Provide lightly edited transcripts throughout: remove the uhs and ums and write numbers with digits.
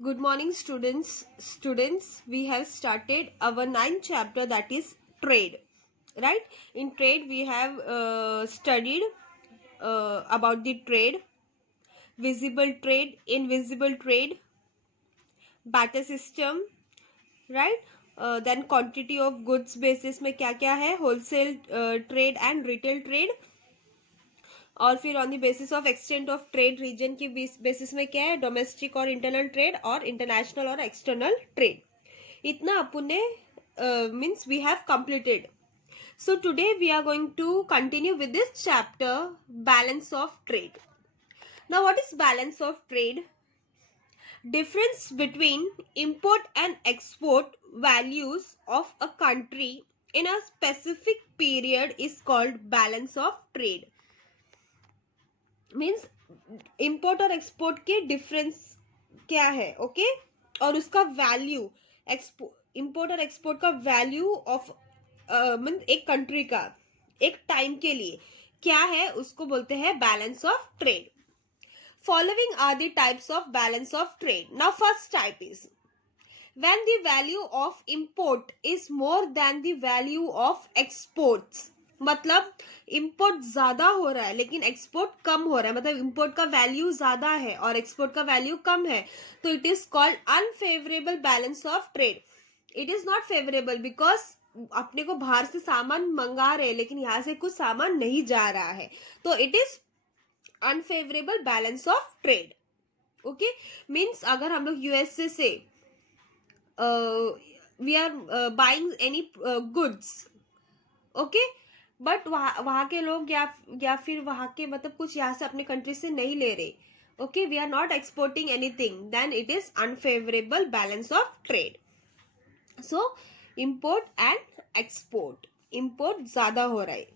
Good morning, students. We have started our ninth chapter, that is trade. Right? In trade, we have studied about the trade, visible trade, invisible trade, barter system. Right? Then quantity of goods basis में क्या क्या है, wholesale trade and retail trade. और फिर on the basis of extent of trade region की basis में क्या है, डोमेस्टिक और इंटरनल ट्रेड और इंटरनेशनल और एक्सटर्नल ट्रेड. इतना अपन ने means we have completed. So today we are going to continue with this chapter, balance of trade. Now what is balance of trade? Difference between import and export values of a country in a specific period is called balance of trade. Means import और एक्सपोर्ट के डिफरेंस क्या है, ओके और उसका value, import और एक्सपोर्ट का value of means एक कंट्री का एक टाइम के लिए क्या है, उसको बोलते हैं balance of trade. Following are the types of balance of trade. Now first type is when the value of import is more than the value of exports. मतलब इंपोर्ट ज्यादा हो रहा है लेकिन एक्सपोर्ट कम हो रहा है, मतलब इंपोर्ट का वैल्यू ज्यादा है और एक्सपोर्ट का वैल्यू कम है, तो it is called unfavourable balance of trade. It is not favourable because अपने को बाहर से सामान मंगा रहे हैं लेकिन यहाँ से कुछ सामान नहीं जा रहा है, तो it is unfavourable balance of trade. Okay, means अगर हम लोग यूएसए से we are buying any goods, okay, but वहां के लोग या फिर वहां के मतलब कुछ यहाँ से अपने कंट्री से नहीं ले रहे, okay, we are not exporting anything, then it is unfavourable balance of trade. So import and export, import ज्यादा हो रहा है.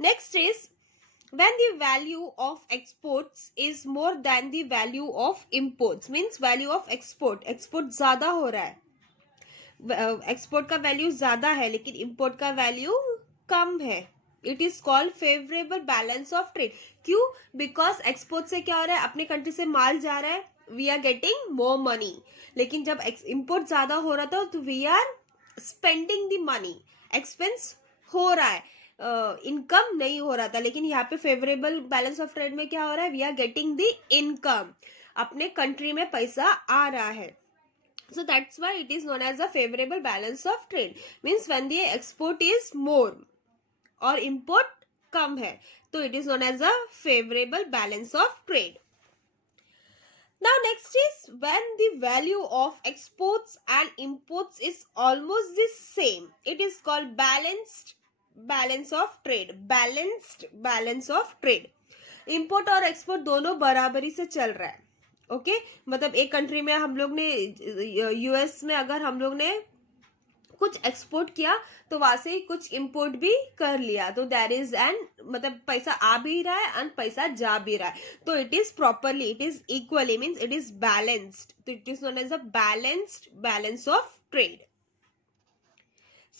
Next is when the value of exports is more than the value of imports, means value of export ज्यादा हो रहा है, एक्सपोर्ट का वैल्यू ज्यादा है लेकिन इंपोर्ट का वैल्यू कम है, it is called favourable balance of trade. क्यों? बिकॉज एक्सपोर्ट से क्या हो रहा है, अपने कंट्री से माल जा रहा है, we are getting more money, लेकिन जब इंपोर्ट ज्यादा हो रहा था तो we are spending the money, expense हो रहा है, इनकम नहीं हो रहा था. लेकिन यहाँ पे फेवरेबल बैलेंस ऑफ ट्रेड में क्या हो रहा है, we are getting the income, अपने कंट्री में पैसा आ रहा है. So that's why it is known as a favorable balance of trade. Means when the export is more or import कम है, तो it is known as a favorable balance of trade. Now next is when the value of exports and imports is almost the same. It is called balanced balance of trade. Balanced balance of trade. Import और export दोनों बराबरी से चल रहा है, ओके मतलब एक कंट्री में हम लोग ने यूएस में अगर हम लोग ने कुछ एक्सपोर्ट किया तो वहां से कुछ इंपोर्ट भी कर लिया, तो देयर इज एन मतलब पैसा आ भी रहा है एंड पैसा जा भी रहा है, तो it is properly, it is equally, means it is balanced, तो it is known as a balanced balance of trade.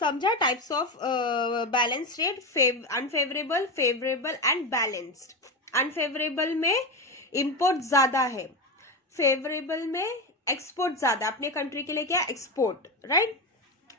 समझा types of balance trade, unfavourable, favourable and balanced. Unfavourable में इंपोर्ट ज्यादा है, फेवरेबल में एक्सपोर्ट ज्यादा, अपने कंट्री के लिए क्या एक्सपोर्ट, राइट,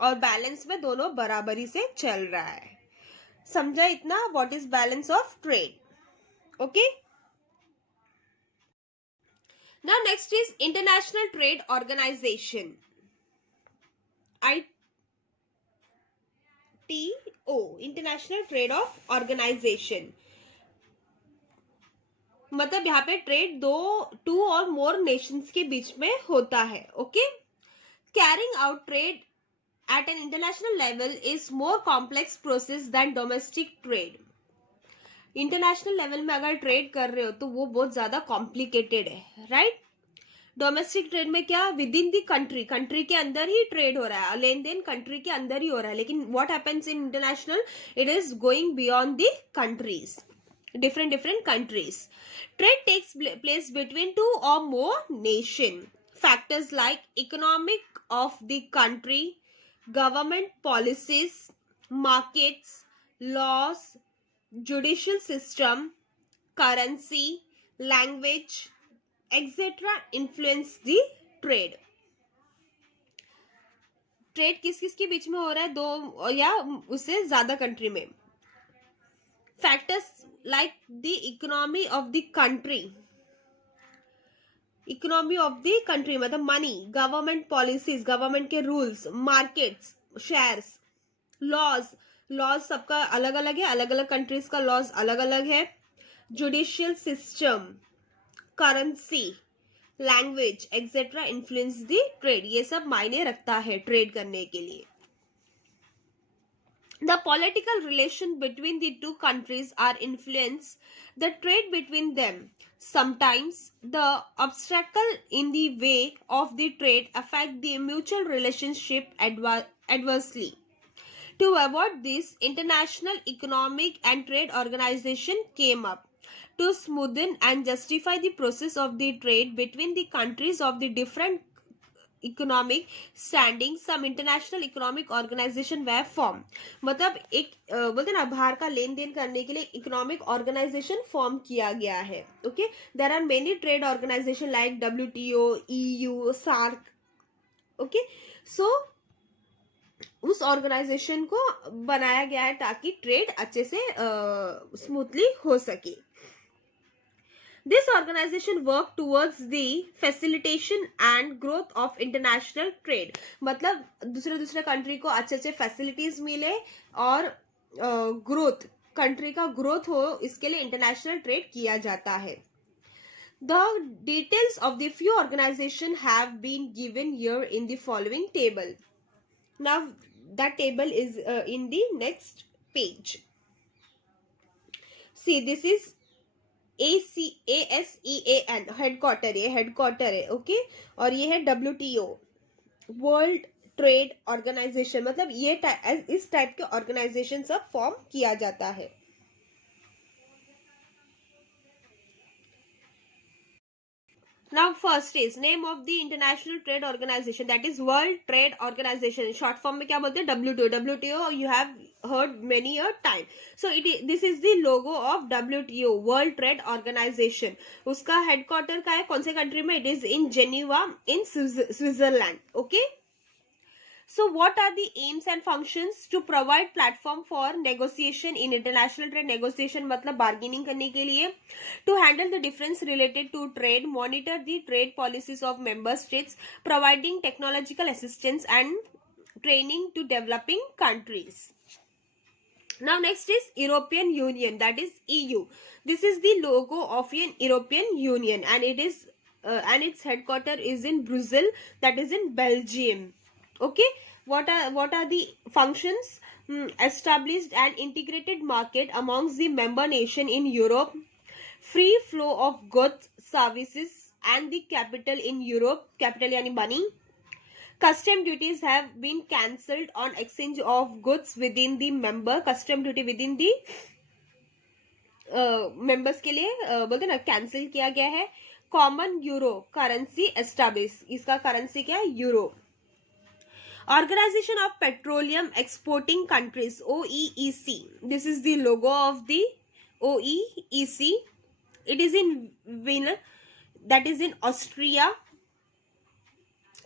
और बैलेंस में दोनों बराबरी से चल रहा है. समझा इतना what is balance of trade, okay. Now next is international trade organisation, ITO, international trade of organisation. मतलब यहाँ पे ट्रेड टू और मोर नेशंस के बीच में होता है, okay. Carrying out trade at an international level is more complex process than domestic trade. International level में अगर ट्रेड कर रहे हो तो वो बहुत ज्यादा कॉम्प्लिकेटेड है, राइट. डोमेस्टिक ट्रेड में क्या, विद इन दी कंट्री के अंदर ही ट्रेड हो रहा है, लेन देन कंट्री के अंदर ही हो रहा है, लेकिन what happens in international, it is going beyond the countries, different countries. Trade takes place between two or more nations. Factors like economic of the country, government policies, markets, laws, judicial system, currency, language, etcetera influence the trade. Trade किस किस के बीच में हो रहा है, दो या उससे ज्यादा कंट्री में। Factors like the economy of the country, economy of the country मतलब मनी, गवर्नमेंट पॉलिसीज, गवर्नमेंट के rules, markets, shares, laws, laws सबका अलग अलग है, अलग अलग कंट्रीज का लॉज अलग अलग है, judicial system, currency, language etcetera influence the trade. ये सब मायने रखता है ट्रेड करने के लिए। The political relation between the two countries are influence the trade between them. Sometimes the obstacle in the way of the trade affect the mutual relationship adversely. To avoid this, International Economic and Trade Organization came up to smoothen and justify the process of the trade between the countries of the different economic standing. Some international economic organisation they form, मतलब एक बोलते ना बाहर का लेन देन करने के लिए economic organisation form किया गया है। Okay, there are many trade organisation like WTO, EU, SAARC. Okay, so उस ऑर्गेनाइजेशन को बनाया गया है ताकि ट्रेड अच्छे से स्मूथली हो सके। This organization work towards the facilitation and growth of international trade, मतलब दूसरे कंट्री को अच्छे अच्छे फैसिलिटीज मिले और ग्रोथ, कंट्री का ग्रोथ हो, इसके लिए इंटरनेशनल ट्रेड किया जाता है। The details of the few organizations have been given here in the following table. Now that table is in the next page. See, this is ASEAN headquarter, ये हेडक्वार्टर है। ओके, और ये है WTO, वर्ल्ड ट्रेड ऑर्गेनाइजेशन, मतलब ये इस टाइप के ऑर्गेनाइजेशन सब फॉर्म किया जाता है। Now first is name of the International Trade Organization, that is World Trade Organization, short form में क्या बोलते हैं, WTO। WTO you have heard many a time. So this is the logo of WTO, World Trade Organization. उसका हेडक्वार्टर का है कौन से कंट्री में, it is in Geneva in Switzerland. Okay, so what are the aims and functions? To provide platform for negotiation in international trade, negotiation मतलब bargaining करने के लिए, to handle the difference related to trade, monitor the trade policies of member states, providing technological assistance and training to developing countries. Now next is European Union, that is EU. This is the logo of an European Union and it is and its headquarter is in Brussels, that is in Belgium. Okay, what are the functions? Established an integrated market amongst the member nation in Europe, free flow of goods, services and the capital in Europe, capital yani money. Custom duties have been cancelled on exchange of goods within the member, custom duty within the members के लिए बोलते ना कैंसिल किया गया है। Common euro currency establish, इसका करेंसी क्या है, euro. Organization of Petroleum Exporting Countries, OEEC. This is the logo of the OEEC. It is in Vienna, that is in Austria.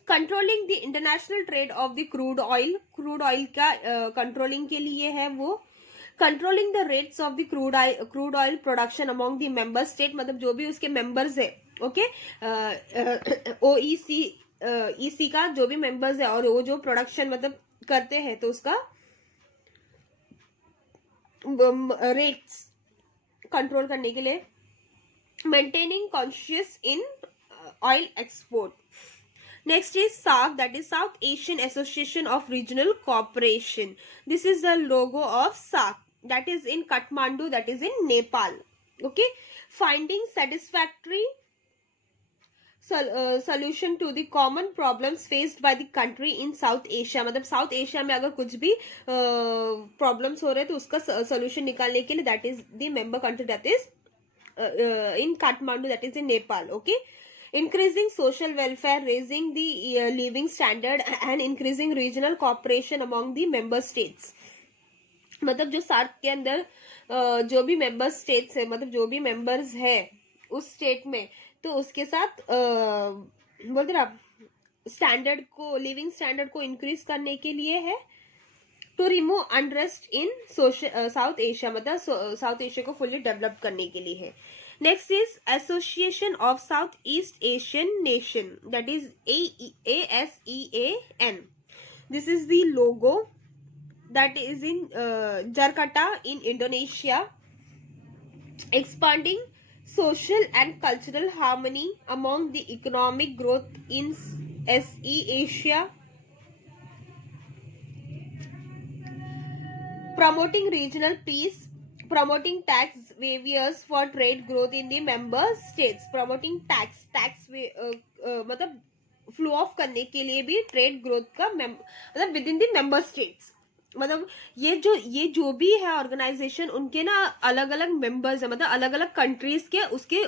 Controlling the international trade of the crude oil, crude oil का controlling के लिए है वो। Controlling the rates of the crude oil production among the member state, मतलब जो भी उसके members है। ओके, OEC EC का जो भी मेंबर्स है और वो जो प्रोडक्शन मतलब करते हैं तो उसका रेट्स कंट्रोल करने के लिए। Maintaining conscious in oil export. Next is SAARC, that is South Asian Association of Regional Cooperation. This is the logo of SAARC, that is in Kathmandu, that is in Nepal. Okay, finding satisfactory solution to the common problems faced by the country in South Asia, मतलब South Asia में अगर कुछ भी प्रॉब्लम्स हो रहे तो उसका सोल्यूशन निकालने के लिए that is the member country, that is in Kathmandu, that is in Nepal. Okay, increasing social welfare, raising the living standard and increasing regional cooperation among the member states. मतलब जो सार्क के अंदर जो भी मेंबर स्टेट्स है, मतलब जो भी मेंबर्स है उस स्टेट में तो उसके साथ बोलते ना स्टैंडर्ड को, लिविंग स्टैंडर्ड को इंक्रीज करने के लिए है. To remove unrest in South Asia, मतलब साउथ एशिया को फुल्ली डेवलप करने के लिए है. Next is association of South East Asian nation, that is ASEAN. This is the logo that is in Jakarta in Indonesia. Expanding social and cultural harmony among the economic growth in SE Asia. Promoting regional peace, promoting tax waivers for trade growth in the member states. Promoting tax मतलब flow of करने के लिए भी trade growth का मतलब with in the member states. मतलब ये जो भी है ऑर्गेनाइजेशन, उनके ना अलग अलग मेंबर्स है, मतलब अलग अलग कंट्रीज के उसके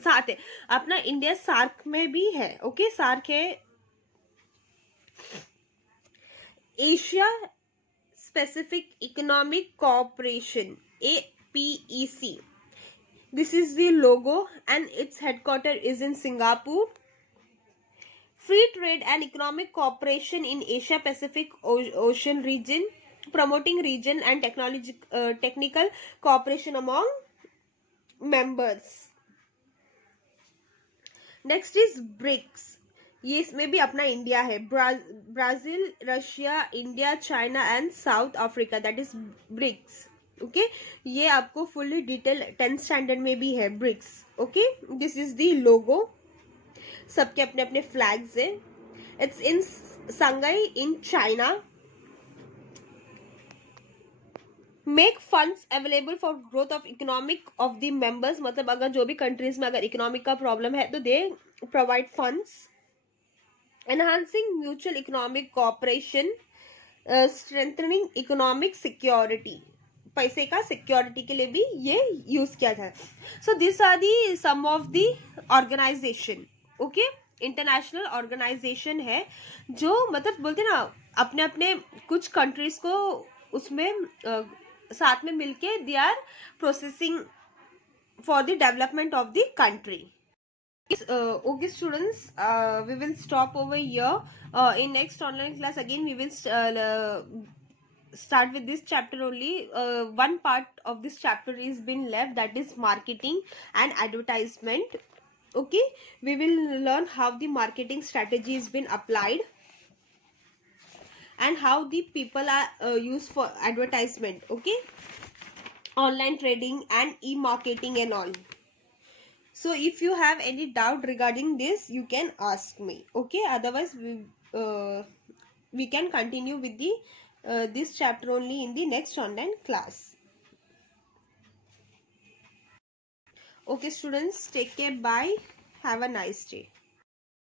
साथ है. अपना इंडिया सार्क में भी है. ओके, सार्क है. Asia specific economic cooperation, APEC. This is the logo and its headquarter is in Singapore. Free trade and economic cooperation in Asia Pacific Ocean region, promoting region and technical cooperation among members. Next is BRICS. ये इसमें भी अपना India है. Brazil, Russia, India, China and South Africa, that is BRICS. Okay, ये आपको fully detail 10th standard में भी है BRICS. Okay, this is the logo. सबके अपने अपने फ्लैग्स है. It's in Shanghai in China. Make funds available for growth of economic of the members, मतलब अगर जो भी कंट्रीज में अगर इकोनॉमिक का प्रॉब्लम है तो they provide funds. Enhancing mutual economic cooperation, strengthening economic security. पैसे का सिक्योरिटी के लिए भी ये यूज किया जाए. So this are the some of the organisation. Okay, international organisation है जो मतलब बोलते ना अपने अपने कुछ कंट्रीज को उसमें साथ में मिलके they are processing for the development of the country. Okay students, we will stop over here. In next online class again we will start with this chapter only. One part of this chapter is been left, that is marketing and advertisement. Okay, we will learn how the marketing strategy has been applied and how the people are used for advertisement. Okay, online trading and e-marketing and all. So if you have any doubt regarding this, you can ask me. Okay, otherwise we can continue with the this chapter only in the next online class. Okay students, take care, bye, have a nice day.